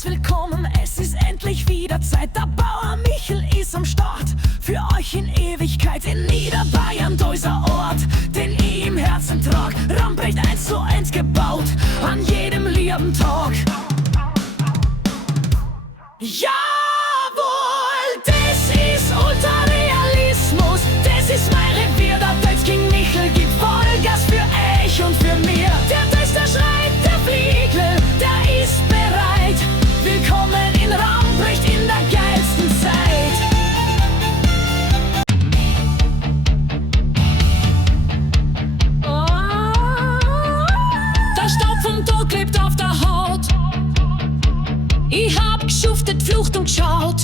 seid willkommen, es ist endlich wieder Zeit. Der Bauer Michel ist am Start, für euch in Ewigkeit in Niederbayern, dieser Ort, den ich im Herzen trag. Ramprecht 1:1 gebaut, an jedem lieben Tag. Jawohl, das ist Ultrarealismus, das ist mein Revier, der Deutsch-King Michel gibt Vollgas für euch und für mir. Der Tester schreit, der Fliegel, der ist bereit. Willkommen in Ramprecht in der geilsten Zeit. Der Staub vom Tod klebt auf der Haut. Ich hab geschuftet, flucht und geschaut.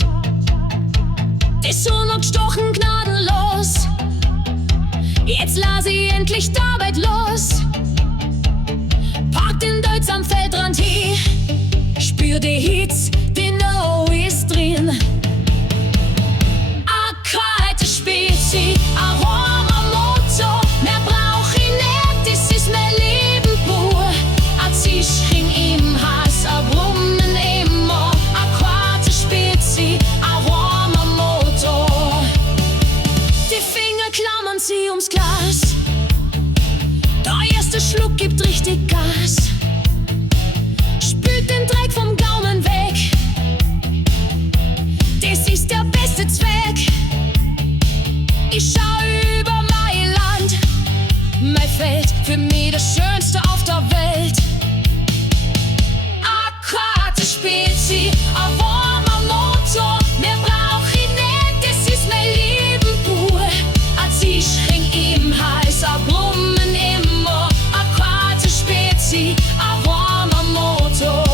Die Sonne hat gestochen gnadenlos. Jetzt lass ich endlich die Arbeit los. Pack den Deutsch am Feldrand hin. Spür die Hitze, die No ist drin. A kalte Spezi, a warmer Motor. Mehr brauch ich nicht, das ist mein Leben pur. A Zischring im Hals, a Brummen immer. A kalte Spezi, a warmer Motor. Die Finger klammern sie ums Glas. Der erste Schluck gibt richtig Gas. Spült den Dreck vom Gaumen weg. Das ist der beste Zweck. Ich schau über mein Land, mein Feld, für mich das Schönste auf der Welt. A kalte Spezi, a warmer Motor. Mehr brauch ich nicht, das ist mein Leben pur. A Zischring im Hals, a Brummen immer. A kalte Spezi, a warmer Motor.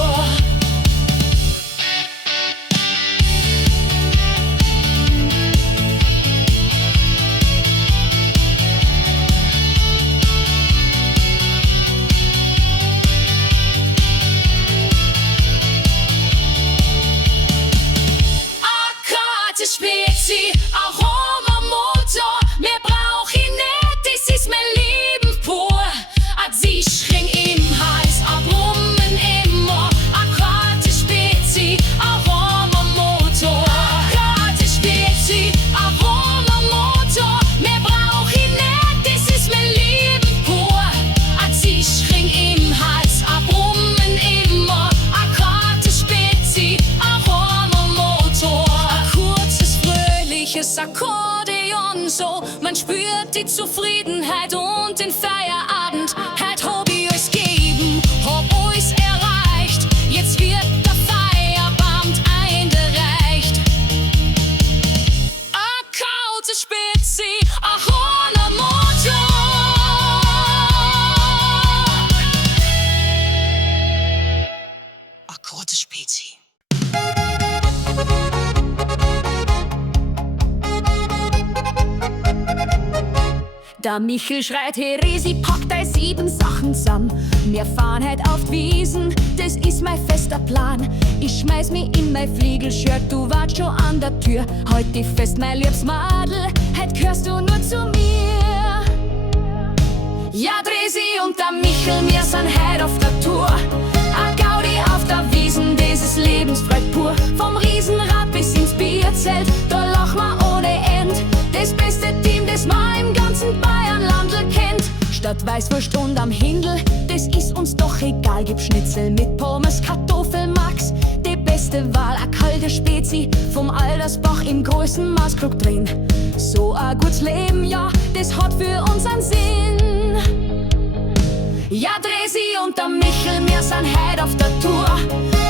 Spezi, Aromamotor, mehr brauch ich nicht, das ist mein Leben pur. A Zischring im Hals, a Brummen immer. A kalte Spezi, Aromamotor. A kalte Spezi, Aromamotor, mehr brauch ich nicht, das ist mein Leben pur. A Zischring im Hals, a Brummen immer. A kalte Spezi, Aromamotor. Akkordeon, so man spürt die Zufriedenheit und den Feierabend. Halt hab ich euch gegeben, hab euch erreicht. Jetzt wird der Feierabend eingereicht. A kalte Spezi, a hoher Motor. A kalte Spezi. Der Michel schreit, Heresi, pack dei 7 Sachen zusammen. Wir fahren heut auf die Wiesen, das ist mein fester Plan. Ich schmeiß mich in mein Fliegelshirt, du wart schon an der Tür. Halt dich fest, mein liebs Madel, heut gehörst du nur zu mir. Ja, Dresi und der Michel, wir sind heut auf der Tour. A Gaudi auf der Wiesen, das ist Lebensfreude pur. Vom Riesenrad bis ins Bierzelt, da lach ma ohne End. Das beste Team, das man im ganzen Bayernlandl kennt. Statt Weißwurst und am Hindel, das ist uns doch egal. Gib Schnitzel mit Pommes, Kartoffelmax. Die beste Wahl, a kalte Spezi vom Aldersbach im großen Maßkrug drin. So a gutes Leben, ja, das hat für uns einen Sinn. Ja, Dresi und der Michel, wir sind heut auf der Tour.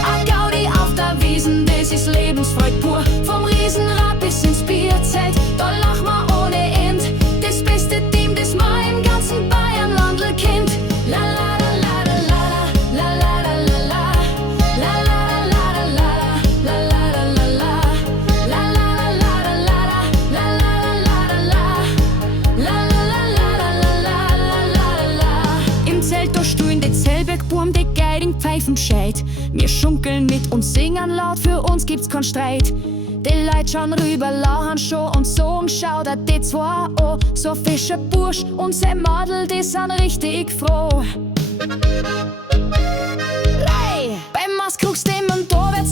A Gaudi auf der Wiesen, das ist Lebensfreude pur. Vom Riesenrad bis ins Bierzelt, da lach ma ohne End. Das beste Team, das man im ganzen Bayernlandl kennt. La la la la la la la la la la la la la la la la la la. Im Zelt da stuhlen die Zellbergburm, die Geiding pfeifen scheit. Wir schunkeln mit und singen laut, für uns gibt's keinen Streit. Die Leute schauen rüber, lachen schon und sagen, schau da die zwei an. So ein fischer Bursch und sein Madel, die sind richtig froh. Hey! Beim Maßkrug stehen und da wird's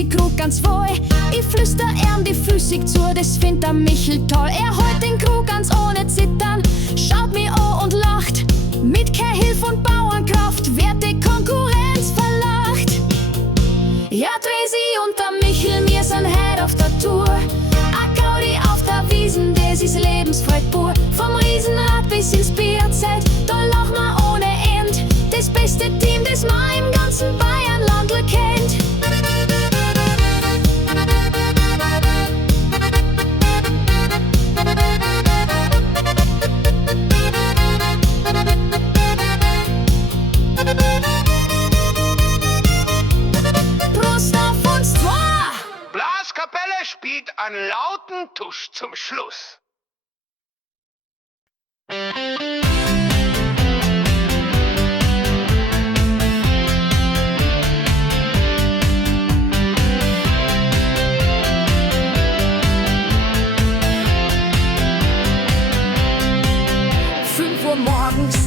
sich Krug ganz wohl. Ich flüster ihm die Physik zu, das findet der Michel toll. Er holt den Krug ganz ohne Zittern, schaut mich an und lacht. Mit kein Hilf und Bauernkraft wird die Konkurrenz verlacht. Ja, Tresi und der Michel, wir sind heut auf der Tour. A Gaudi auf der Wiesen, das ist Lebensfreude pur. Vom Riesenrad bis ins Bierzelt, da lachen wir ohne End. Das beste Team, das man im ganzen Bayernlandl kennt. Prost auf uns zwei! Blaskapelle spielt einen lauten Tusch zum Schluss.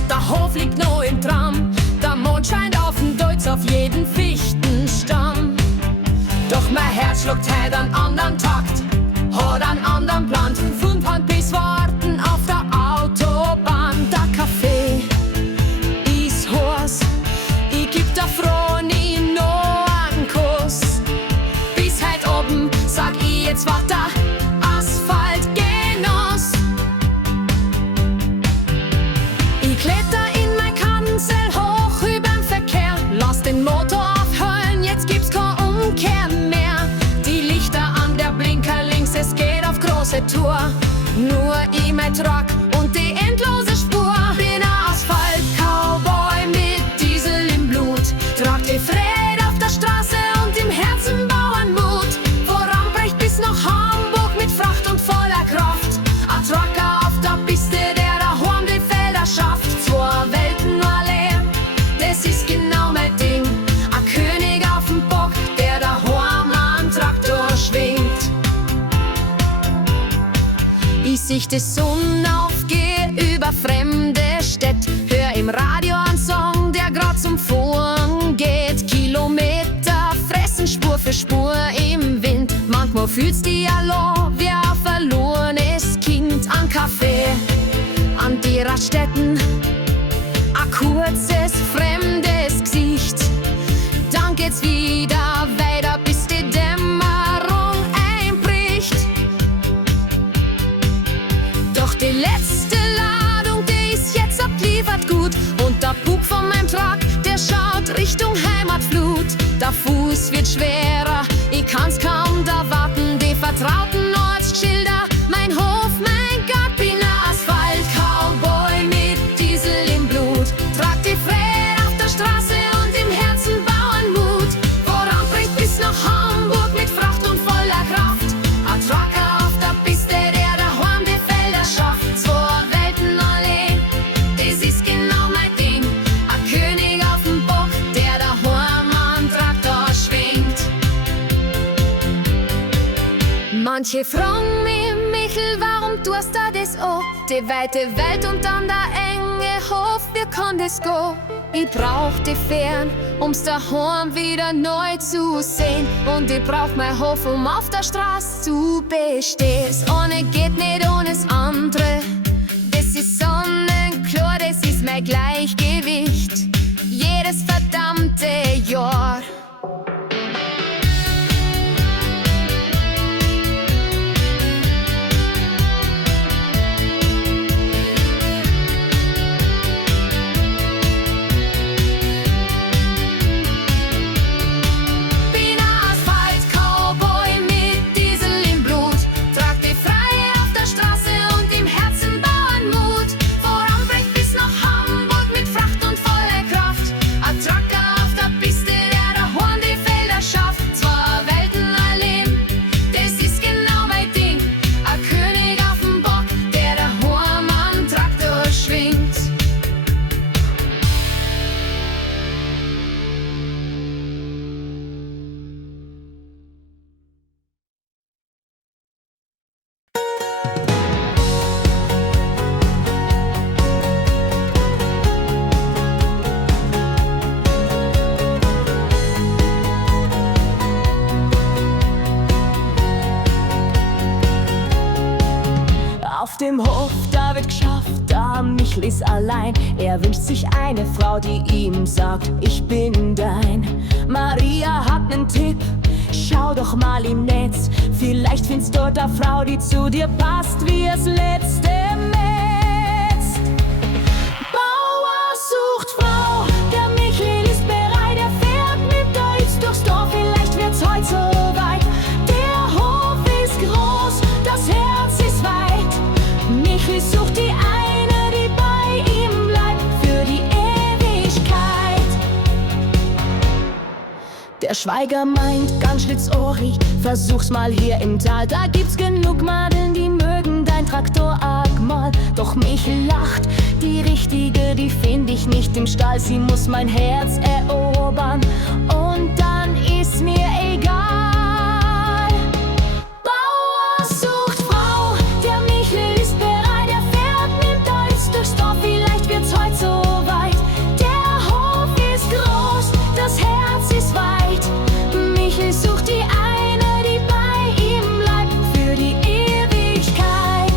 Der Hof liegt noch im Tram, der Mond scheint auf den Deutz auf jeden Fichtenstamm. Doch mein Herz schluckt heute einen anderen Takt, hat einen anderen Plan. Von Hand bis warten auf der Autobahn. Der Kaffee ist heiß, ich geb der Froni noch einen Kuss. Bis heut oben sag ich jetzt weiter, Asphalt genoss. Ich kletter in mein Kanzel hoch überm Verkehr, lass den Motor aufheulen, jetzt gibt's kein Umkehren mehr. Die Lichter an der Blinker links, es geht auf große Tour. Nur ich, mein Truck und die endlose Spur. Bin ein Asphalt-Cowboy mit Diesel im Blut, trag die Freude auf der Straße und im Herzen Bauernmut. Voranbrecht bis nach Hamburg mit Fracht und voller Kraft. Ein Trucker auf der Piste, der daheim die Felder schafft. Zwei Welten allein, das ist genau mein Ding. Ein König auf dem Bock, der daheim einen Traktor schwingt. Ich sicht die Sonne aufgeh über fremde Städte, hör im Radio einen Song, der grad zum Fahren geht. Kilometer fressen Spur für Spur im Wind. Manchmal fühlt's dich allein wie ein verlorenes Kind. An Kaffee, an die Raststätten, ein kurzes, fremdes Gesicht. Dann geht's wieder weiter, bis die Dämmerung einbricht. Doch die letzte Ladung, die ist jetzt abliefert gut. Und der Bug von meinem Truck, der schaut Richtung Heimatflut. Der Fuß wird schwerer, ich kann's kaum da warten. Die vertrauten Ortsschilder, mein Hof, mein Gott, bin ein Asphalt-Cowboy mit Diesel im Blut. Trag die Freude auf der Straße und im Herzen Bauernmut. Voranbringt bis nach Hamburg mit Fracht und voller Kraft. Ein Trucker auf der Piste, der daheim die Felder schafft. Zwei Welten allein, das ist genau mein Ding. Ein König auf dem Bock, der daheim einen Traktor schwingt. Manche fragen mich, Michel, warum tust du das auch? Die weite Welt und dann der enge Hof, wie kann das gehen? Ich brauch die Fern, um's daheim wieder neu zu sehen. Und ich brauch mein Hof, um auf der Straße zu bestehen. Das eine geht nicht ohne das andere, das ist sonnenklar, das ist mein Gleichgewicht. Jedes verdammte Jahr. Mit Michel ist allein. Er wünscht sich eine Frau, die ihm sagt, ich bin dein. Maria hat nen Tipp, schau doch mal im Netz. Vielleicht findest dort eine Frau, die zu dir passt wie das letzte Netz. Bauer sucht Frau, der Michel ist bereit. Er fährt mit Deutsch durchs Dorf, vielleicht wird's heute so weit. Der Hof ist groß, das Herz ist weit. Michel sucht die eine, die bei ihm bleibt für die Ewigkeit. Der Schweiger meint ganz schlitzohrig, versuch's mal hier im Tal. Da gibt's genug Madeln, die mögen dein Traktor arg mal. Doch Michel lacht, die richtige, die find ich nicht im Stall. Sie muss mein Herz erobern und dann ist mir egal. Bauer sucht Frau, der Michel ist bereit. Er fährt mit Deutsch durchs Dorf, vielleicht wird's heute so weit. Der Hof ist groß, das Herz ist weit. Michel sucht die eine, die bei ihm bleibt für die Ewigkeit.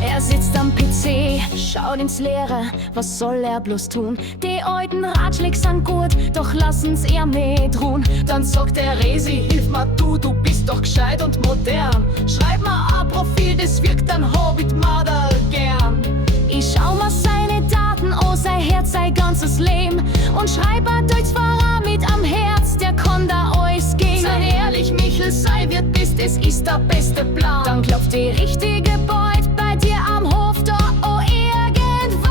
Er sitzt am PC, schaut ins Leere, was soll er bloß tun? Die alten Ratschläge sind gut, doch lassen's er mit ruhen. Dann sagt der Resi, hilf mir du bist doch gescheit und modern. Schreib mir ein Profil, das wirkt ein Hobbit-Mader gern. Ich schau mir seine Daten an, sein Herz, sein ganzes Leben und schreib ein Deutschfahrer mit am Herz, der kann da alles geben. Sei ehrlich, Michel, sei wird bist, es ist der beste Plan. Dann klopft die richtige Beut bei dir am Hof da irgendwann.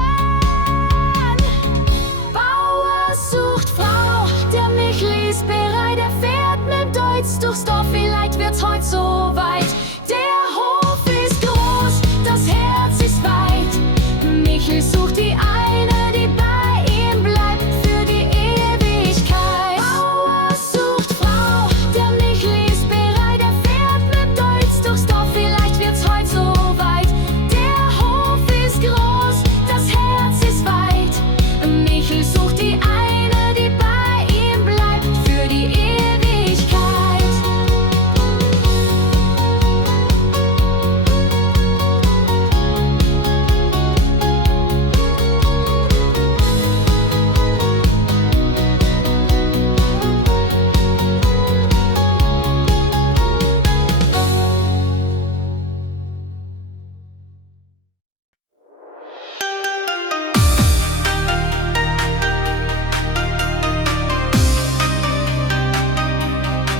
Bauer sucht Frau, der Michel ist bereit. Er fährt mit Deutsch durchs Dorf, vielleicht wird's heute so weit. Der Hof ist groß, das Herz ist weit. Michel sucht die eine, die bei ihm bleibt für die Ewigkeit. Bauer sucht Frau, der Michel ist bereit. Er fährt mit Deutsch durchs Dorf, vielleicht wird's heute so weit. Der Hof ist groß, das Herz ist weit. Michel sucht die eine, die bei ihm bleibt für die Ewigkeit.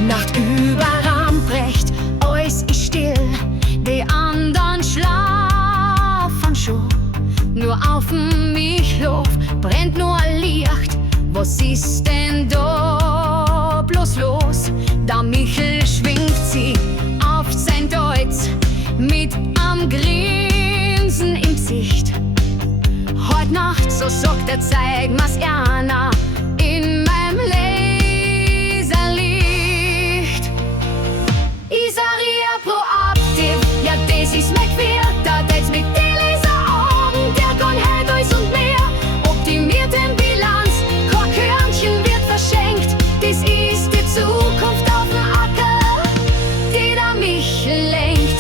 Nacht über Ramprecht, alles ist still, die anderen schlafen schon. Nur auf'm Michlof brennt nur Licht. Was ist denn da bloß los? Der Michel schwingt sie auf sein Deutsch mit am Grinsen im Gesicht. Heut Nacht, so sagt er, zeig mir's einer in meinem Laserlicht. Isaria proaktiv, ja das ist mein Quer, da teilt's mit den Laseraugen, der kann halt alles und mehr. Optimiert den Bilanz, kein Körnchen wird verschenkt, das ist die Zukunft auf dem Acker, die der Michel lenkt.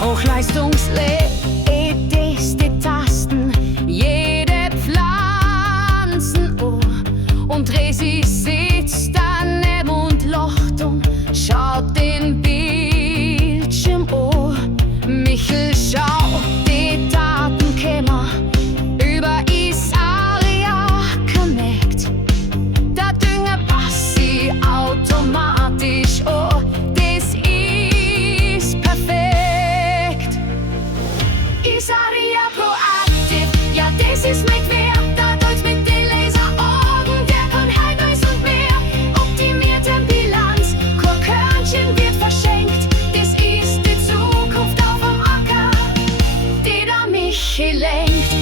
HochleistungsLEDs, die Tasten, jede Pflanzenohr und Resi sitzt daneben und lacht und schaut den Bildschirm an. Michel, schau, die Daten kämen über Isaria Connect. Der Dünger passt sie automatisch an, das ist perfekt. Isaria proaktiv, ja das ist mein Quer, da tut's mit den Laseraugen, der kann halt alles und mehr. Optimiert den Bilanz, kein Körnchen wird verschenkt, das ist die Zukunft auf dem Acker, die der Michel lenkt.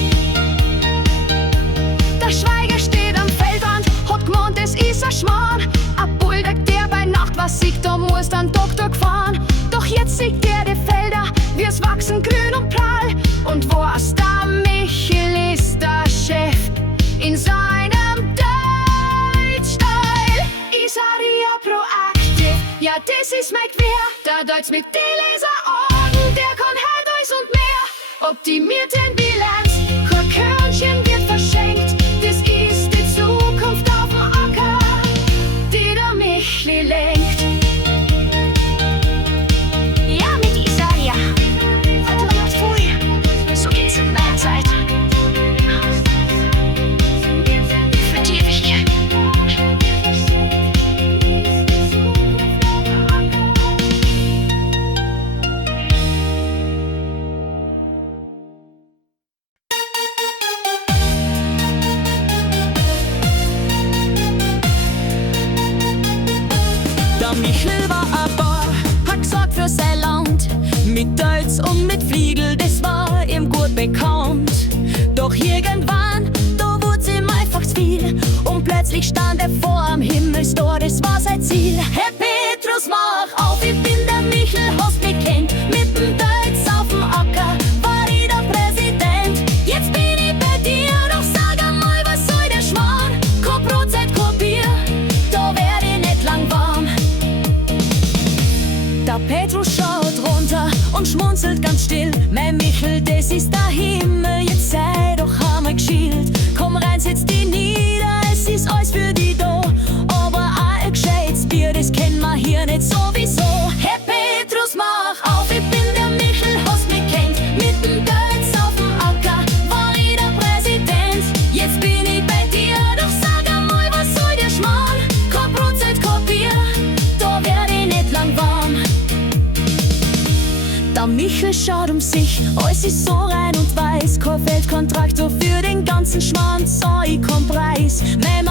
Der Schweiger steht am Feldrand, hat gemeint, es ist ein Schmarrn. Ein Bulldog, der bei Nacht was sieht, da muss dann Doktor gefahren. Doch jetzt sieht er die Felder, wir's wachsen grün und prall. Und was der Michel ist der Chef in seinem Deutschstyle. Isaria proaktiv, ja das ist mein Quer, der Deutsch mit den Laseraugen, der kann halt alles und mehr. optimierten Bilanz. Kein Körnchen wird verschenkt, das ist die Zukunft auf dem Acker, die der Michel lenkt. Ja, mit Isaia. Verdammt früh, so geht's in meiner Zeit. Für die Ewigkeit. Der Michel war ein Bauer, hat gesagt für sein Land. Mit Tölz und mit Fliegel, das war ihm gut bekannt. Doch irgendwann, da wurd's ihm einfach zu viel. Und plötzlich stand er vor am Himmelstor, das war sein Ziel. Herr Petrus, mach auf, ich bin der Michel, hast mich kennt. Mit dem Tölz auf dem Acker war ich der Präsident. Jetzt bin ich bei dir, doch sag einmal, was soll der Schmarrn? Kein Brotzeit, kein Bier, da werd ich nicht lang warm. Der Petrus schaut runter und schmunzelt ganz still. Mein Michel, das ist der Himmel, jetzt sei doch einmal geschillt. Komm rein, setz dich nieder, es ist alles für dich da. Aber ein gescheites Bier, das kennen wir hier nicht sowieso. Hey Petrus, mach auf, ich bin der Michel, hast mich kennt. Mit dem Tölz auf dem Acker war ich der Präsident. Jetzt bin ich bei dir, doch sag einmal, was soll der Schmarrn? Kein Brotzeit, kein Bier, da werd ich nicht lang warm. Der Michel schaut um sich, alles ist so rein und weiß. Kein Feld, kein Traktor für den ganzen Schmarrn, so ich komm preis. Mein